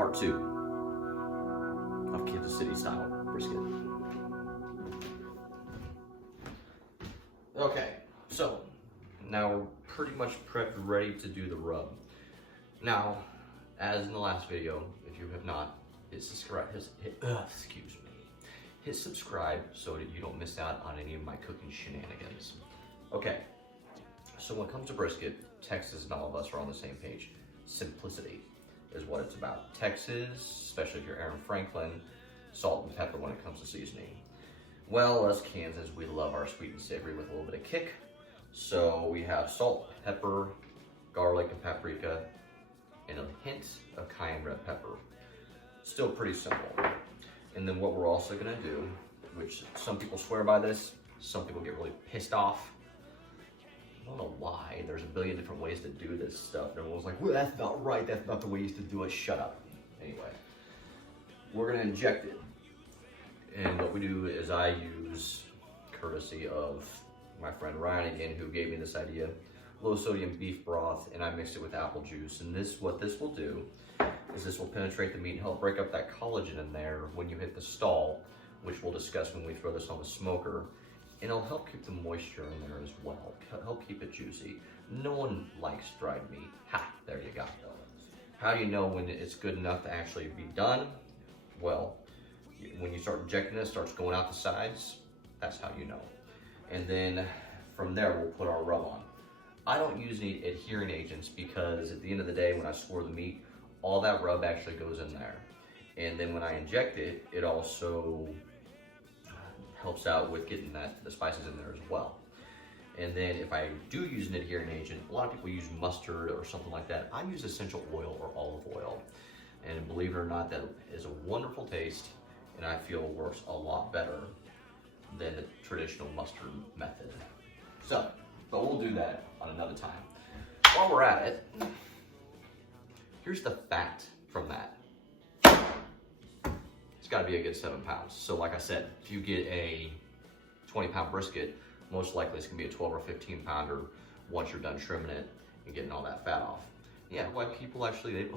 part 2 of Kansas City style brisket. Okay, so now we're pretty much prepped, ready to do the rub. Now, as in the last video, if you have not, hit subscribe, hit subscribe so that you don't miss out on any of my cooking shenanigans. Okay, so when it comes to brisket, Texas and all of us are on the same page. Simplicity is what it's about. Texas, especially if you're Aaron Franklin, salt and pepper when it comes to seasoning. Well, us Kansas, we love our sweet and savory with a little bit of kick. So we have salt, pepper, garlic, and paprika, and a hint of cayenne red pepper. Still pretty simple. And then what we're also gonna do, which some people swear by this, some people get really pissed off. I don't know why. There's a billion different ways to do this stuff. And everyone's like, well, that's not right. That's not the way you used to do it. Shut up. Anyway, we're gonna inject it. And what we do is I use, courtesy of my friend Ryan again, who gave me this idea, low sodium beef broth, and I mixed it with apple juice. And what this will do is this will penetrate the meat and help break up that collagen in there when you hit the stall, which we'll discuss when we throw this on the smoker. And it'll help keep the moisture in there as well, help keep it juicy. No one likes dried meat. Ha, there you go. How do you know when it's good enough to actually be done? Well, when you start injecting it, it starts going out the sides, that's how you know. And then from there, we'll put our rub on. I don't use any adhering agents because at the end of the day, when I score the meat, all that rub actually goes in there. And then when I inject it, it also helps out with getting the spices in there as well. And then if I do use an adhering agent, a lot of people use mustard or something like that. I use essential oil or olive oil. And believe it or not, that is a wonderful taste, and I feel works a lot better than the traditional mustard method. So, but we'll do that on another time. While we're at it, here's the fat from that. It's gotta be a good 7 pounds. So like I said, if you get a 20-pound brisket, most likely it's gonna be a 12 or 15 pounder once you're done trimming it and getting all that fat off. Yeah, why people actually,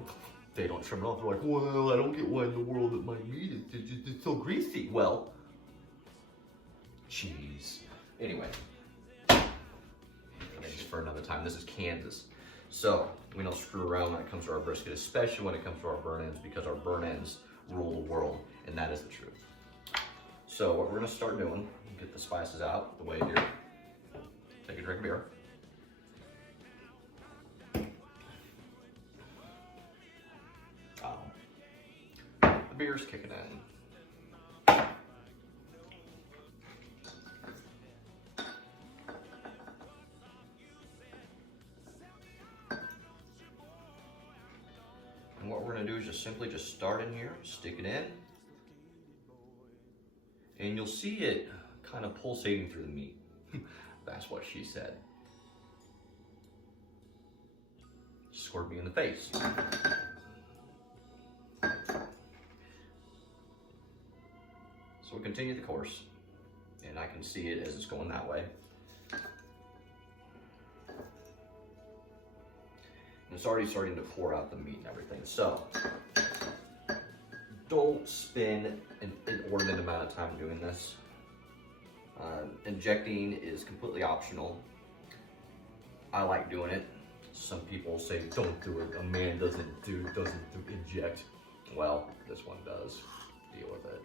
they don't trim it off. They're like, well, I don't get why in the world that my meat is so greasy. Well, cheese. Anyway, thanks for another time. This is Kansas. So we don't screw around when it comes to our brisket, especially when it comes to our burn ends, because our burn ends rule the world, and that is the truth. So what we're gonna start doing, get the spices out the way you do. Take a drink of beer. The beer's kicking in. And what we're gonna do is just simply start in here, stick it in, and you'll see it kind of pulsating through the meat. That's what she said. Squirt me in the face. So we continue the course, and I can see it as it's going that way. And it's already starting to pour out the meat and everything. So don't spend an inordinate amount of time doing this. Injecting is completely optional. I like doing it. Some people say don't do it. A man doesn't inject. Well, this one does. Deal with it.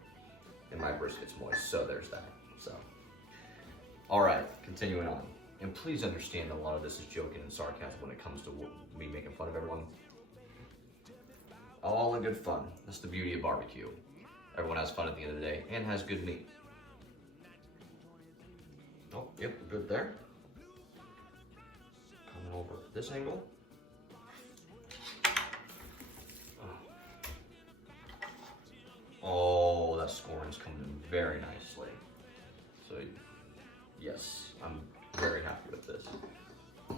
And my brisket's moist, so there's that. So, all right, continuing on. And please understand a lot of this is joking and sarcasm when it comes to me making fun of everyone. All in good fun. That's the beauty of barbecue. Everyone has fun at the end of the day and has good meat. Oh, yep, good there. Coming over at this angle. Oh, that scoring's coming in very nicely. So, yes, I'm very happy with this. Oh.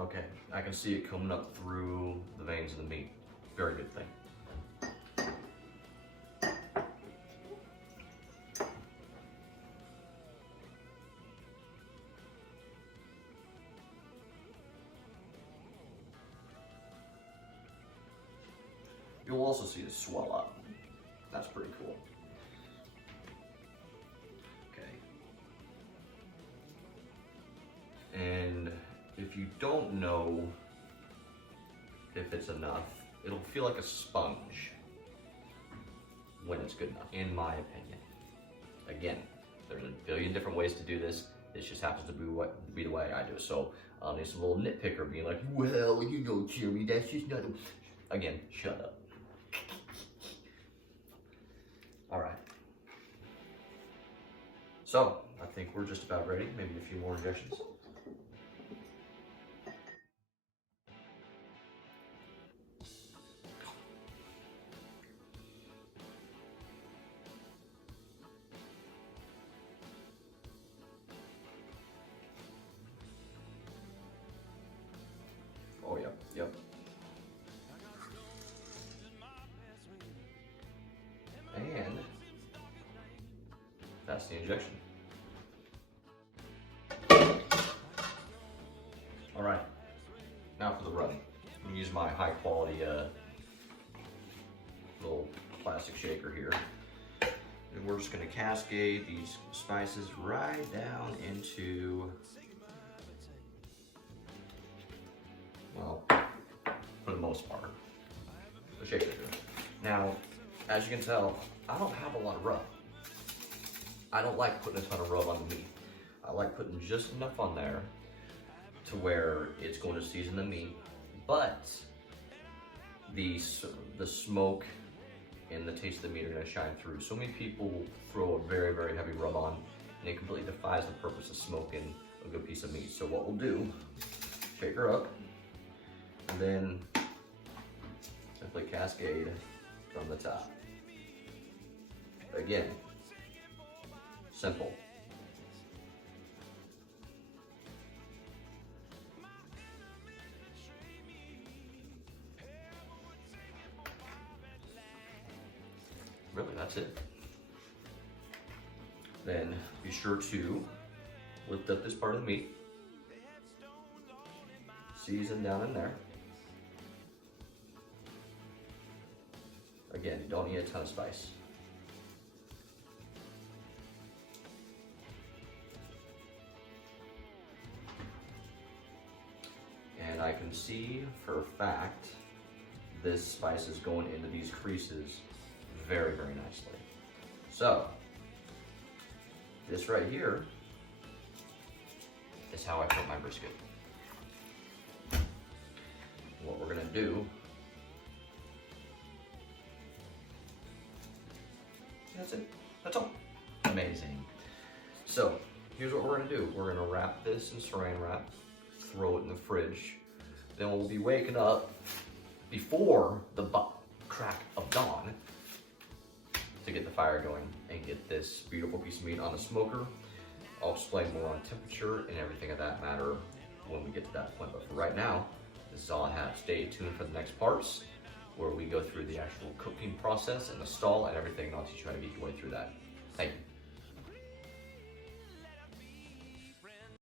Okay, I can see it coming up through the veins of the meat. Very good thing. You'll also see it swell up. That's pretty cool. Okay. And if you don't know if it's enough, it'll feel like a sponge when it's good enough, in my opinion. Again, there's a billion different ways to do this. This just happens to be the way I do it. So there's a little nitpicker being like, well, you know, Jeremy, that's just not. Again, shut up. All right. So I think we're just about ready. Maybe a few more injections. Oh, yep, yep. And that's the injection. All right, now for the rub. I'm gonna use my high quality little plastic shaker here. And we're just gonna cascade these spices right down into, well, for the most part, the shaker. Now, as you can tell, I don't have a lot of rub. I don't like putting a ton of rub on the meat. I like putting just enough on there to where it's going to season the meat, but the smoke and the taste of the meat are going to shine through. So many people will throw a very, very heavy rub on, and it completely defies the purpose of smoking a good piece of meat. So what we'll do, shake her up, and then simply cascade from the top. Again, simple. Really, that's it. Then be sure to lift up this part of the meat, season down in there. Again, you don't need a ton of spice. And I can see for a fact this spice is going into these creases very, very nicely. So, this right here is how I cook my brisket. What we're gonna do, that's it, that's all. Amazing. So, here's what we're gonna do. We're gonna wrap this in saran wrap, throw it in the fridge. Then we'll be waking up before the crack of dawn to get the fire going and get this beautiful piece of meat on the smoker. I'll explain more on temperature and everything of that matter when we get to that point. But for right now, this is all I have. Stay tuned for the next parts where we go through the actual cooking process and the stall and everything, and I'll teach you how to get your way through that. Thank you.